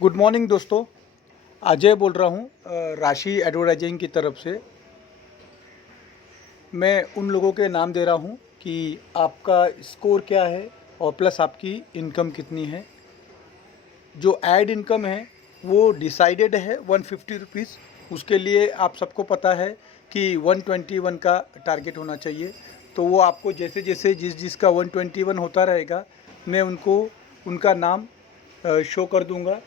Good morning दोस्तों। अजय बोल रहा हूँ राशि एडवर्टाइजिंग की तरफ से। मैं उन लोगों के नाम दे रहा हूँ कि आपका स्कोर क्या है और प्लस आपकी इनकम कितनी है। जो ऐड इनकम है वो डिसाइडेड है 150 रुपीज़। उसके लिए आप सबको पता है कि 121 का टारगेट होना चाहिए। तो वो आपको जैसे जैसे जिसका 121 होता रहेगा मैं उनको उनका नाम शो कर दूंगा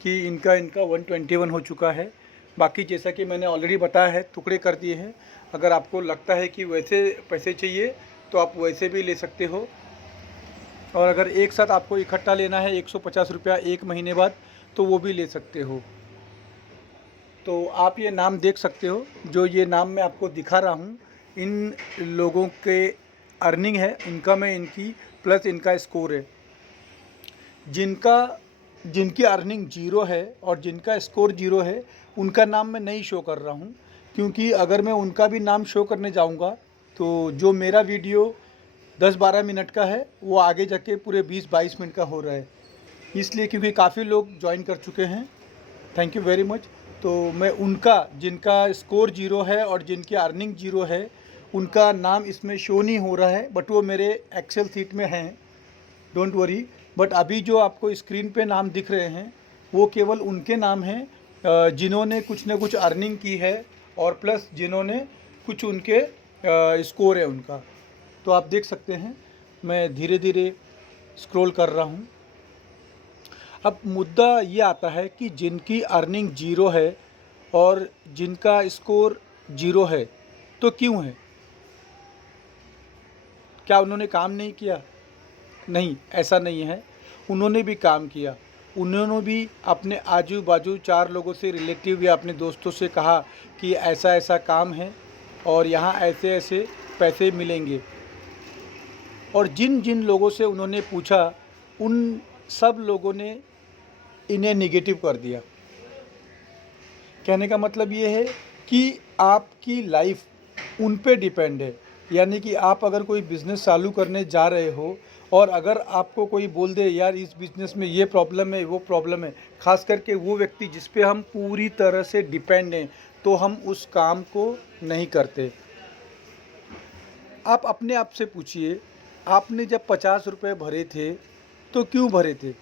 कि इनका 121 हो चुका है। बाकी जैसा कि मैंने ऑलरेडी बताया है, टुकड़े कर दिए हैं। अगर आपको लगता है कि वैसे पैसे चाहिए तो आप वैसे भी ले सकते हो, और अगर एक साथ आपको इकट्ठा लेना है 150 रुपया एक महीने बाद तो वो भी ले सकते हो। तो आप ये नाम देख सकते हो, जो ये नाम मैं आपको दिखा रहा हूँ, इन लोगों के अर्निंग है, इनकम है इनकी, प्लस इनका स्कोर है। जिनकी अर्निंग जीरो है और जिनका स्कोर जीरो है उनका नाम मैं नहीं शो कर रहा हूँ, क्योंकि अगर मैं उनका भी नाम शो करने जाऊँगा तो जो मेरा वीडियो 10-12 मिनट का है वो आगे जाके पूरे 20-22 मिनट का हो रहा है। इसलिए क्योंकि काफ़ी लोग ज्वाइन कर चुके हैं, थैंक यू वेरी मच। तो मैं उनका जिनका स्कोर जीरो है और जिनकी अर्निंग जीरो है उनका नाम इसमें शो नहीं हो रहा है, बट वो मेरे एक्सेल सीट में हैं, डोंट वरी। बट अभी जो आपको स्क्रीन पे नाम दिख रहे हैं वो केवल उनके नाम हैं जिन्होंने कुछ न कुछ अर्निंग की है और प्लस जिन्होंने कुछ उनके स्कोर है उनका। तो आप देख सकते हैं मैं धीरे धीरे स्क्रॉल कर रहा हूँ। अब मुद्दा ये आता है कि जिनकी अर्निंग जीरो है और जिनका स्कोर जीरो है तो क्यों है? क्या उन्होंने काम नहीं किया? नहीं, ऐसा नहीं है, उन्होंने भी काम किया। उन्होंने भी अपने आजू बाजू 4 लोगों से, रिलेटिव या अपने दोस्तों से कहा कि ऐसा ऐसा काम है और यहाँ ऐसे ऐसे पैसे मिलेंगे। और जिन जिन लोगों से उन्होंने पूछा उन सब लोगों ने इन्हें निगेटिव कर दिया। कहने का मतलब ये है कि आपकी लाइफ उन पे डिपेंड है। यानी कि आप अगर कोई बिज़नेस चालू करने जा रहे हो और अगर आपको कोई बोल दे यार इस बिज़नेस में ये प्रॉब्लम है वो प्रॉब्लम है, ख़ास करके वो व्यक्ति जिस पे हम पूरी तरह से डिपेंड हैं, तो हम उस काम को नहीं करते। आप अपने आप से पूछिए, आपने जब 50 रुपये भरे थे तो क्यों भरे थे?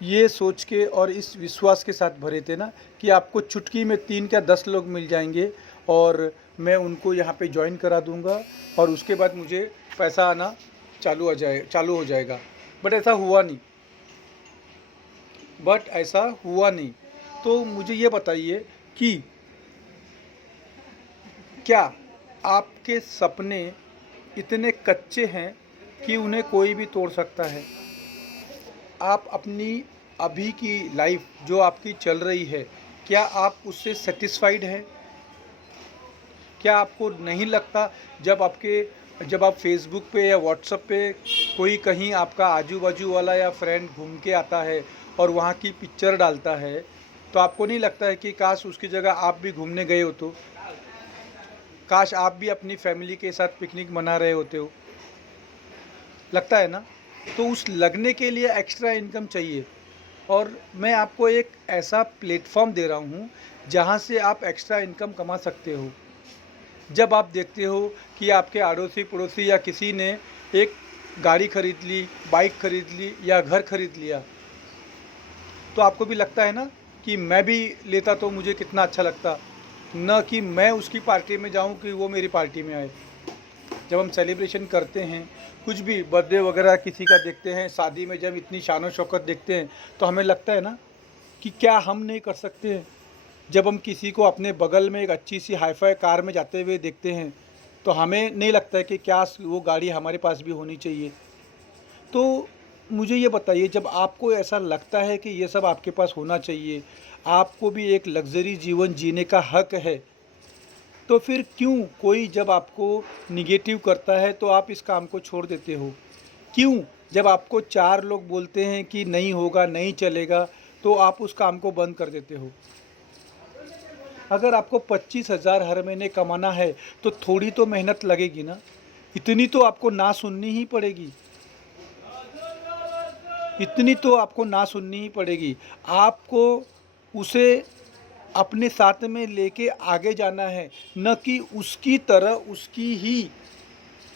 ये सोच के और इस विश्वास के साथ भरे थे ना कि आपको चुटकी में 3 या 10 लोग मिल जाएंगे और मैं उनको यहाँ पे ज्वाइन करा दूँगा और उसके बाद मुझे पैसा आना चालू हो जाएगा। बट ऐसा हुआ नहीं। तो मुझे ये बताइए कि क्या आपके सपने इतने कच्चे हैं कि उन्हें कोई भी तोड़ सकता है? आप अपनी अभी की लाइफ जो आपकी चल रही है, क्या आप उससे सेटिस्फाइड हैं? क्या आपको नहीं लगता जब आप फेसबुक पे या व्हाट्सएप पे कोई कहीं आपका आजू बाजू वाला या फ्रेंड घूम के आता है और वहाँ की पिक्चर डालता है, तो आपको नहीं लगता है कि काश उसकी जगह आप भी घूमने गए हो? तो काश आप भी अपनी फैमिली के साथ पिकनिक मना रहे होते हो? लगता है ना? तो उस लगने के लिए एक्स्ट्रा इनकम चाहिए, और मैं आपको एक ऐसा प्लेटफॉर्म दे रहा हूँ जहाँ से आप एक्स्ट्रा इनकम कमा सकते हो। जब आप देखते हो कि आपके अड़ोसी पड़ोसी या किसी ने एक गाड़ी खरीद ली, बाइक खरीद ली या घर खरीद लिया, तो आपको भी लगता है ना कि मैं भी लेता तो मुझे कितना अच्छा लगता, न कि मैं उसकी पार्टी में जाऊं कि वो मेरी पार्टी में आए। जब हम सेलिब्रेशन करते हैं, कुछ भी बर्थडे वगैरह किसी का देखते हैं, शादी में जब इतनी शान शौकत देखते हैं तो हमें लगता है ना कि क्या हम नहीं कर सकते हैं। जब हम किसी को अपने बगल में एक अच्छी सी हाईफाई कार में जाते हुए देखते हैं तो हमें नहीं लगता है कि क्या वो गाड़ी हमारे पास भी होनी चाहिए? तो मुझे ये बताइए, जब आपको ऐसा लगता है कि ये सब आपके पास होना चाहिए, आपको भी एक लग्ज़री जीवन जीने का हक है, तो फिर क्यों कोई जब आपको निगेटिव करता है तो आप इस काम को छोड़ देते हो? क्यों जब आपको 4 लोग बोलते हैं कि नहीं होगा, नहीं चलेगा, तो आप उस काम को बंद कर देते हो? अगर आपको 25,000 हर महीने कमाना है तो थोड़ी तो मेहनत लगेगी ना, इतनी तो आपको ना सुननी ही पड़ेगी। इतनी तो आपको ना सुननी ही पड़ेगी। आपको उसे अपने साथ में लेके आगे जाना है, न कि उसकी तरह उसकी ही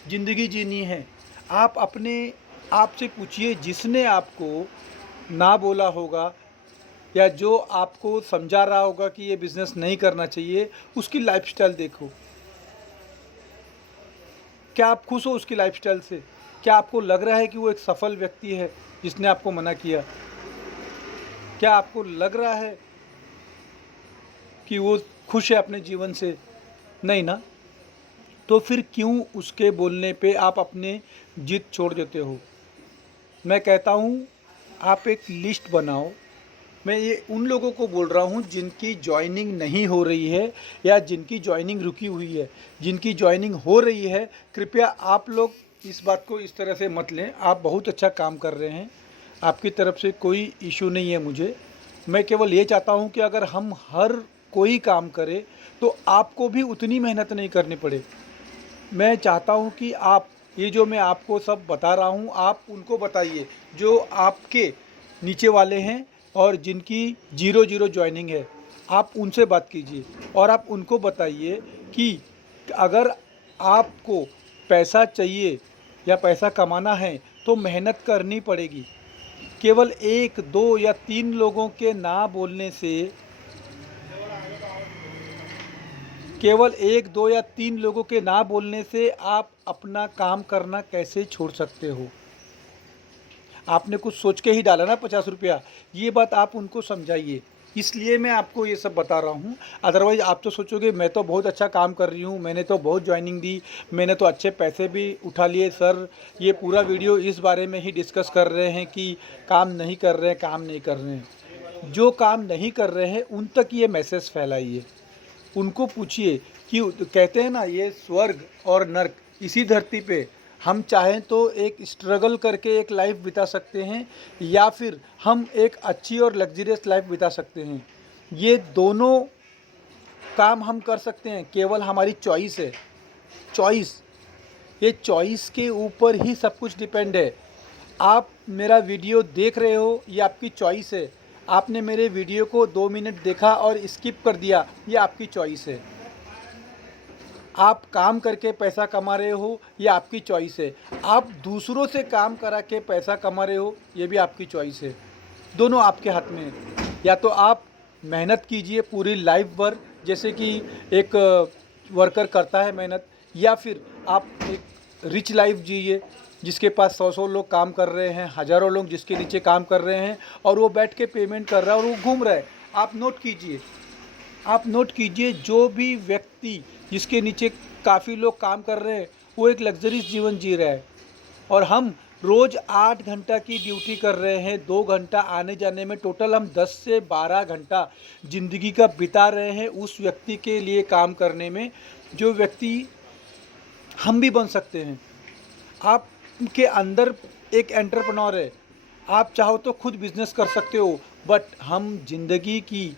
ज़िंदगी जीनी है। आप अपने आप से पूछिए, जिसने आपको ना बोला होगा या जो आपको समझा रहा होगा कि ये बिज़नेस नहीं करना चाहिए, उसकी लाइफ़स्टाइल देखो। क्या आप खुश हो उसकी लाइफ़स्टाइल से? क्या आपको लग रहा है कि वो एक सफल व्यक्ति है जिसने आपको मना किया? क्या आपको लग रहा है कि वो खुश है अपने जीवन से? नहीं ना। तो फिर क्यों उसके बोलने पे आप अपने जिद छोड़ देते हो? मैं कहता हूँ, आप एक लिस्ट बनाओ। मैं ये उन लोगों को बोल रहा हूँ जिनकी जॉइनिंग नहीं हो रही है या जिनकी जॉइनिंग रुकी हुई है। जिनकी जॉइनिंग हो रही है, कृपया आप लोग इस बात को इस तरह से मत लें। आप बहुत अच्छा काम कर रहे हैं, आपकी तरफ से कोई इशू नहीं है मुझे। मैं केवल ये चाहता हूँ कि अगर हम हर कोई काम करे तो आपको भी उतनी मेहनत नहीं करनी पड़े। मैं चाहता हूँ कि आप ये जो मैं आपको सब बता रहा हूँ, आप उनको बताइए जो आपके नीचे वाले हैं और जिनकी 0-0 जॉइनिंग है। आप उनसे बात कीजिए और आप उनको बताइए कि अगर आपको पैसा चाहिए या पैसा कमाना है तो मेहनत करनी पड़ेगी। केवल 1, 2 या 3 लोगों के ना बोलने से, केवल 1, 2 या 3 लोगों के ना बोलने से आप अपना काम करना कैसे छोड़ सकते हो? आपने कुछ सोच के ही डाला ना 50 रुपया, ये बात आप उनको समझाइए। इसलिए मैं आपको ये सब बता रहा हूँ। अदरवाइज़ आप तो सोचोगे मैं तो बहुत अच्छा काम कर रही हूँ, मैंने तो बहुत जॉइनिंग दी, मैंने तो अच्छे पैसे भी उठा लिए। सर, ये पूरा वीडियो इस बारे में ही डिस्कस कर रहे हैं कि काम नहीं कर रहे हैं, काम नहीं कर रहे हैं। जो काम नहीं कर रहे हैं उन तक ये मैसेज फैलाइए। उनको पूछिए कि कहते हैं ना, ये स्वर्ग और नर्क इसी धरती पे। हम चाहें तो एक स्ट्रगल करके एक लाइफ बिता सकते हैं या फिर हम एक अच्छी और लग्जरियस लाइफ बिता सकते हैं। ये दोनों काम हम कर सकते हैं, केवल हमारी चॉइस है। चॉइस, ये चॉइस के ऊपर ही सब कुछ डिपेंड है। आप मेरा वीडियो देख रहे हो, ये आपकी चॉइस है। आपने मेरे वीडियो को 2 मिनट देखा और स्किप कर दिया, ये आपकी चॉइस है। आप काम करके पैसा कमा रहे हो, ये आपकी चॉइस है। आप दूसरों से काम करा के पैसा कमा रहे हो, ये भी आपकी चॉइस है। दोनों आपके हाथ में है। या तो आप मेहनत कीजिए पूरी लाइफ भर, जैसे कि एक वर्कर करता है मेहनत, या फिर आप एक रिच लाइफ जिए जिसके पास 100-100 लोग काम कर रहे हैं, हज़ारों लोग जिसके नीचे काम कर रहे हैं और वो बैठ के पेमेंट कर रहा है और वो घूम रहा है। आप नोट कीजिए, आप नोट कीजिए, जो भी व्यक्ति जिसके नीचे काफ़ी लोग काम कर रहे हैं वो एक लग्जरीज जीवन जी रहा है और हम रोज़ 8 घंटा की ड्यूटी कर रहे हैं। 2 घंटा आने जाने में टोटल हम 10 से 12 घंटा ज़िंदगी का बिता रहे हैं उस व्यक्ति के लिए काम करने में, जो व्यक्ति हम भी बन सकते हैं। आपके अंदर एक एंटरप्रेन्योर है, आप चाहो तो खुद बिजनेस कर सकते हो, बट हम ज़िंदगी की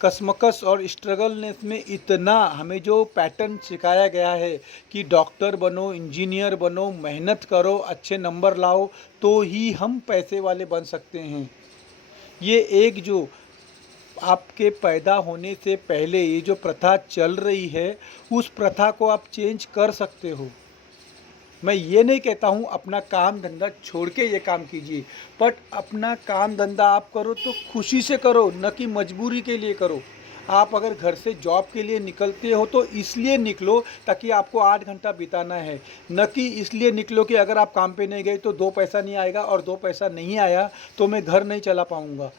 कसमकस और स्ट्रगलनेस में इतना हमें जो पैटर्न सिखाया गया है कि डॉक्टर बनो, इंजीनियर बनो, मेहनत करो, अच्छे नंबर लाओ, तो ही हम पैसे वाले बन सकते हैं। ये एक जो आपके पैदा होने से पहले ये जो प्रथा चल रही है, उस प्रथा को आप चेंज कर सकते हो। मैं ये नहीं कहता हूँ अपना काम धंधा छोड़ के ये काम कीजिए, बट अपना काम धंधा आप करो तो खुशी से करो, न कि मजबूरी के लिए करो। आप अगर घर से जॉब के लिए निकलते हो तो इसलिए निकलो ताकि आपको 8 घंटा बिताना है, न कि इसलिए निकलो कि अगर आप काम पे नहीं गए तो 2 पैसा नहीं आएगा और 2 पैसा नहीं आया तो मैं घर नहीं चला पाऊँगा।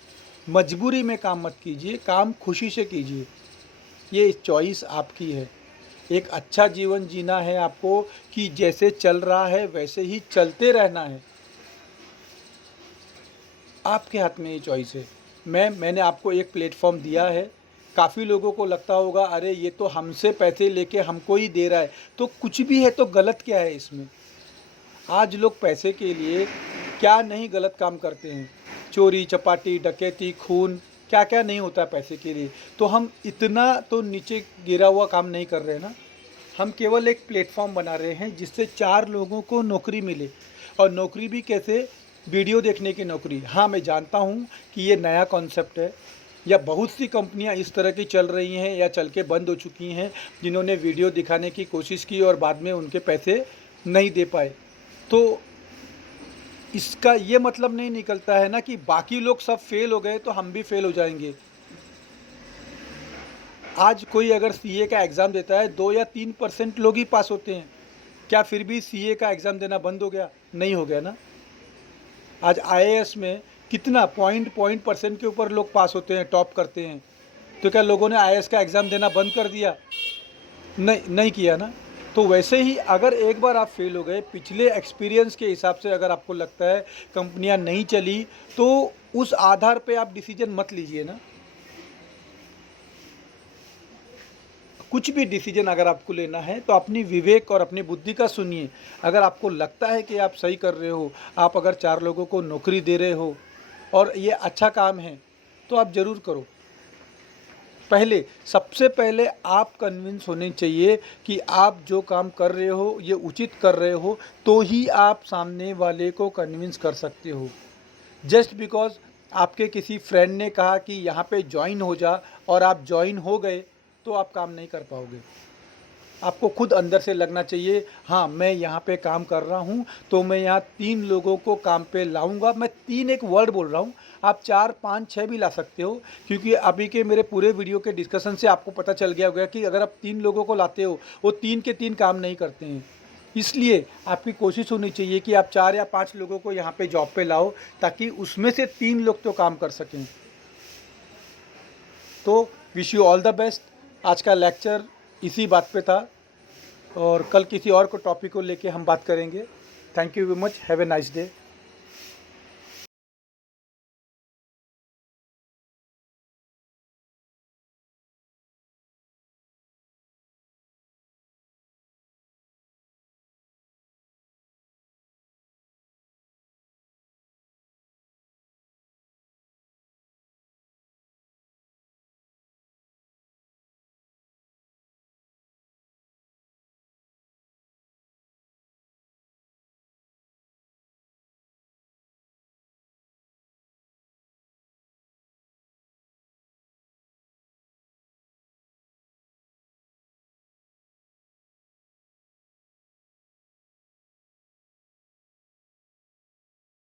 मजबूरी में काम मत कीजिए, काम खुशी से कीजिए। ये चॉइस आपकी है। एक अच्छा जीवन जीना है आपको कि जैसे चल रहा है वैसे ही चलते रहना है। आपके हाथ में ये चॉइस है। मैंने आपको एक प्लेटफॉर्म दिया है। काफ़ी लोगों को लगता होगा अरे ये तो हमसे पैसे लेके हमको ही दे रहा है, तो कुछ भी है तो गलत क्या है इसमें? आज लोग पैसे के लिए क्या नहीं गलत काम करते हैं। चोरी चपाटी डकैती खून, क्या क्या नहीं होता है पैसे के लिए। तो हम इतना तो नीचे गिरा हुआ काम नहीं कर रहे ना। हम केवल एक प्लेटफॉर्म बना रहे हैं जिससे 4 लोगों को नौकरी मिले। और नौकरी भी कैसे? वीडियो देखने की नौकरी। हाँ, मैं जानता हूँ कि ये नया कॉन्सेप्ट है, या बहुत सी कंपनियां इस तरह की चल रही हैं या चल के बंद हो चुकी हैं, जिन्होंने वीडियो दिखाने की कोशिश की और बाद में उनके पैसे नहीं दे पाए। तो इसका ये मतलब नहीं निकलता है ना कि बाकी लोग सब फेल हो गए तो हम भी फेल हो जाएंगे। आज कोई अगर सीए का एग्ज़ाम देता है, 2 या 3% लोग ही पास होते हैं। क्या फिर भी सीए का एग्ज़ाम देना बंद हो गया? नहीं हो गया ना। आज आईएएस में कितना पॉइंट परसेंट के ऊपर लोग पास होते हैं, टॉप करते हैं। तो क्या लोगों ने आईएएस का एग्ज़ाम देना बंद कर दिया? नहीं किया ना। तो वैसे ही अगर एक बार आप फेल हो गए, पिछले एक्सपीरियंस के हिसाब से अगर आपको लगता है कंपनियां नहीं चली, तो उस आधार पे आप डिसीजन मत लीजिए ना। कुछ भी डिसीजन अगर आपको लेना है तो अपनी विवेक और अपनी बुद्धि का सुनिए। अगर आपको लगता है कि आप सही कर रहे हो, आप अगर 4 लोगों को नौकरी दे रहे हो और ये अच्छा काम है, तो आप ज़रूर करो। सबसे पहले आप कन्विंस होने चाहिए कि आप जो काम कर रहे हो ये उचित कर रहे हो, तो ही आप सामने वाले को कन्विंस कर सकते हो। जस्ट बिकॉज आपके किसी फ्रेंड ने कहा कि यहाँ पे ज्वाइन हो जा और आप ज्वाइन हो गए, तो आप काम नहीं कर पाओगे। आपको खुद अंदर से लगना चाहिए, हाँ मैं यहाँ पे काम कर रहा हूँ, तो मैं यहाँ 3 लोगों को काम पे लाऊंगा। मैं 3 एक वर्ड बोल रहा हूँ, आप 4, 5, 6 भी ला सकते हो, क्योंकि अभी के मेरे पूरे वीडियो के डिस्कशन से आपको पता चल गया होगा कि अगर आप 3 लोगों को लाते हो, वो 3 के 3 काम नहीं करते हैं। इसलिए आपकी कोशिश होनी चाहिए कि आप 4 या 5 लोगों को यहाँ पे जॉब पे लाओ, ताकि उसमें से 3 लोग तो काम कर सकें। तो wish you all the best. आज का लेक्चर इसी बात पे था, और कल किसी और को टॉपिक को लेके हम बात करेंगे। Thank you very much. Have a nice day.